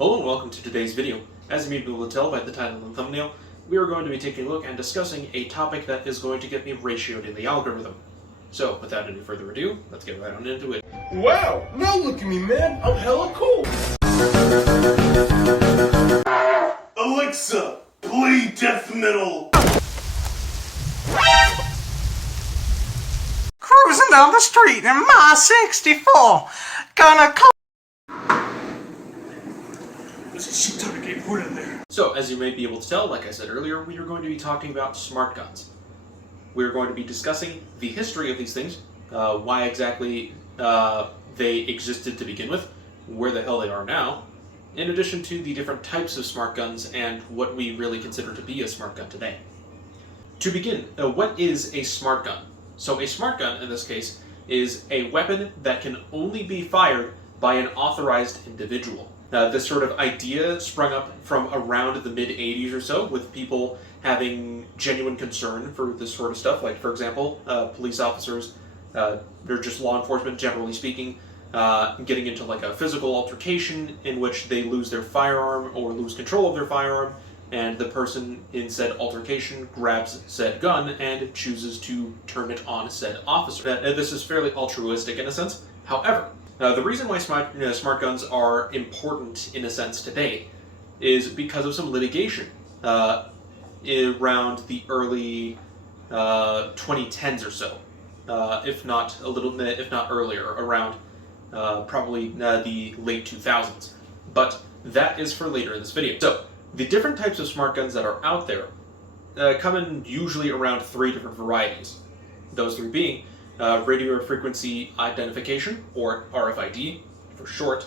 Hello and welcome to today's video. As you may be able to tell by the title and thumbnail, we are going to be taking a look and discussing a topic that is going to get me ratioed in the algorithm. So, without any further ado, let's get right on into it. Wow, now look at me, man. I'm hella cool. Alexa, play death metal. Cruising down the street in my 64. Gonna call. There's a shit ton of game put in there. So, as you may be able to tell, like I said earlier, we are going to be talking about smart guns. We are going to be discussing the history of these things, why exactly they existed to begin with, where the hell they are now, in addition to the different types of smart guns and what we really consider to be a smart gun today. To begin, what is a smart gun? So a smart gun, in this case, is a weapon that can only be fired by an authorized individual. This sort of idea sprung up from around the mid-'80s or so, with people having genuine concern for this sort of stuff. Like, for example, police officers, or just law enforcement, generally speaking, getting into like a physical altercation in which they lose their firearm or lose control of their firearm, and the person in said altercation grabs said gun and chooses to turn it on said officer. This is fairly altruistic in a sense. However, the reason why smart guns are important in a sense today is because of some litigation around the early 2010s or so, if not earlier, around probably the late 2000s. But that is for later in this video. So, the different types of smart guns that are out there come in usually around three different varieties. Those three being radio frequency identification, or RFID for short.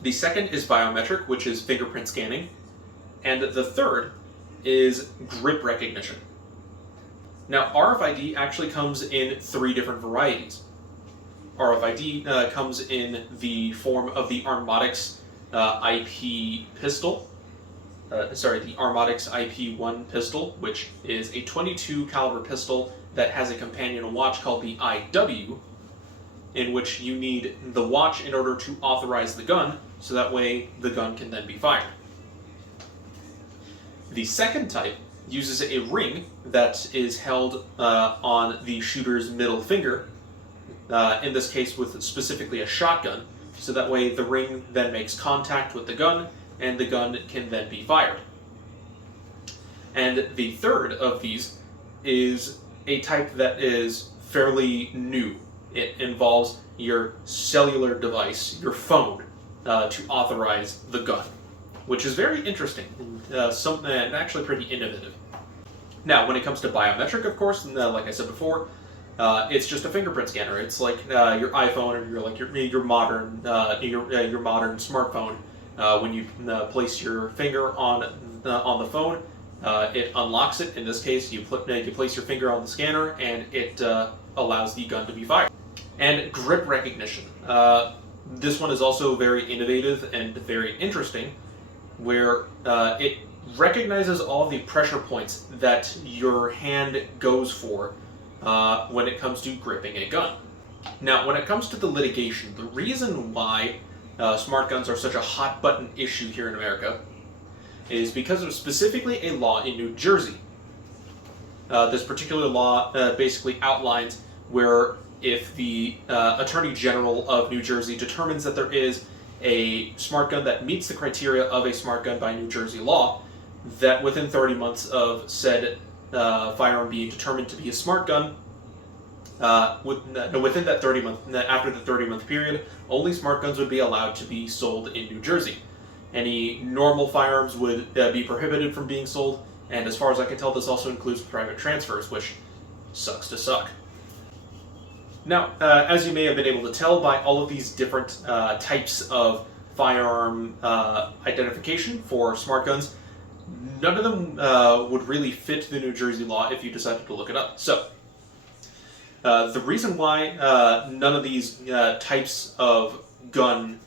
The second is biometric, which is fingerprint scanning. And the third is grip recognition. Now, RFID actually comes in three different varieties. RFID comes in the form of the Armotix IP pistol. The Armotix IP1 pistol, which is a .22 caliber pistol that has a companion watch called the IW, in which you need the watch in order to authorize the gun, so that way the gun can then be fired. The second type uses a ring that is held on the shooter's middle finger, in this case with specifically a shotgun, so that way the ring then makes contact with the gun, and the gun can then be fired. And the third of these is a type that is fairly new. It involves your cellular device, your phone, to authorize the gun, which is very interesting, and actually pretty innovative. Now, when it comes to biometric, of course, like I said before, it's just a fingerprint scanner. It's like your iPhone or your modern smartphone. When you place your finger on the phone, it unlocks it. In this case, you place your finger on the scanner, and it allows the gun to be fired. And grip recognition. This one is also very innovative and very interesting, where it recognizes all the pressure points that your hand goes for when it comes to gripping a gun. Now, when it comes to the litigation, the reason why smart guns are such a hot button issue here in America is because of specifically a law in New Jersey. This particular law basically outlines where if the Attorney General of New Jersey determines that there is a smart gun that meets the criteria of a smart gun by New Jersey law, that within 30 months of said firearm being determined to be a smart gun, within that 30-month, after the 30-month period, only smart guns would be allowed to be sold in New Jersey. Any normal firearms would be prohibited from being sold, and as far as I can tell, this also includes private transfers, which sucks to suck. Now, as you may have been able to tell by all of these different types of firearm identification for smart guns, none of them would really fit the New Jersey law if you decided to look it up. So, the reason why none of these types of gun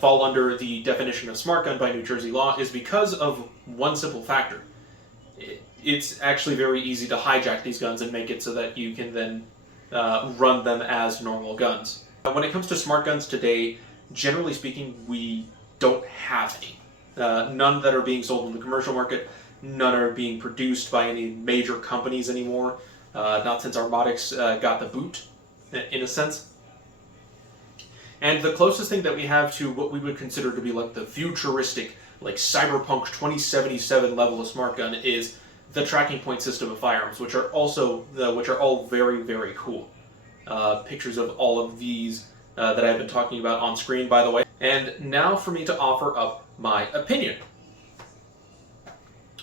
fall under the definition of smart gun by New Jersey law is because of one simple factor. It's actually very easy to hijack these guns and make it so that you can then run them as normal guns. When it comes to smart guns today, generally speaking, we don't have any. None that are being sold in the commercial market. None are being produced by any major companies anymore. Not since Armatics got the boot, in a sense. And the closest thing that we have to what we would consider to be like the futuristic, like Cyberpunk 2077 level of smart gun is the tracking point system of firearms, which are all very, very cool. Pictures of all of these that I've been talking about on screen, by the way. And now for me to offer up my opinion.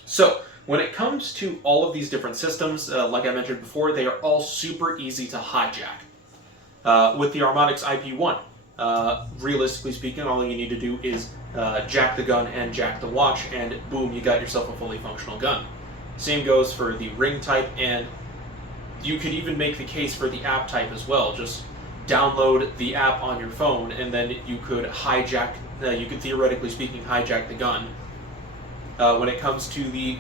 So, when it comes to all of these different systems, like I mentioned before, they are all super easy to hijack. With the Armatics IP1, realistically speaking, all you need to do is jack the gun and jack the watch, and boom, you got yourself a fully functional gun. Same goes for the ring type, and you could even make the case for the app type as well. Just download the app on your phone, and then you could hijack. You could theoretically speaking hijack the gun. When it comes to the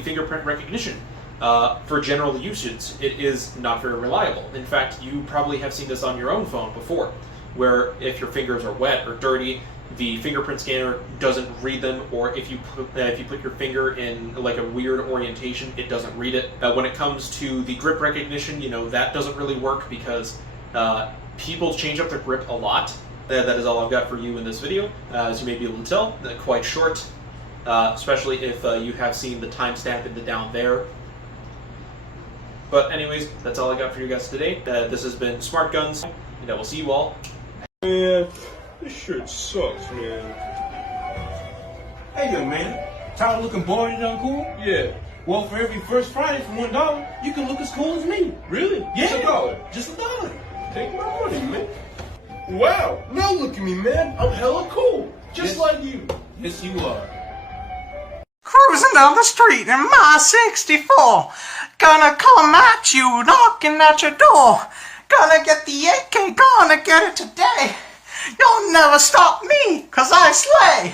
fingerprint recognition, for general usage, it is not very reliable. In fact, you probably have seen this on your own phone before, where if your fingers are wet or dirty, the fingerprint scanner doesn't read them, or if you put your finger in like a weird orientation, it doesn't read it. When it comes to the grip recognition, that doesn't really work because people change up their grip a lot. That is all I've got for you in this video. As you may be able to tell, quite short, especially if you have seen the timestamp in the down there. But anyways, that's all I got for you guys today. This has been Smart Guns, and I will see you all. Man, this shirt sucks, man. Hey, young man. Tired of looking bored and uncool? Yeah. Well, for every first Friday for $1, you can look as cool as me. Really? Yeah. $1? Just $1. Take my money, man. Wow. Now look at me, man. I'm hella cool. Just Yes. like you. Yes, you are. Cruising down the street in my 64. Gonna come at you, knocking at your door. Gonna get the AK, gonna get it today. You'll never stop me, 'cause I slay.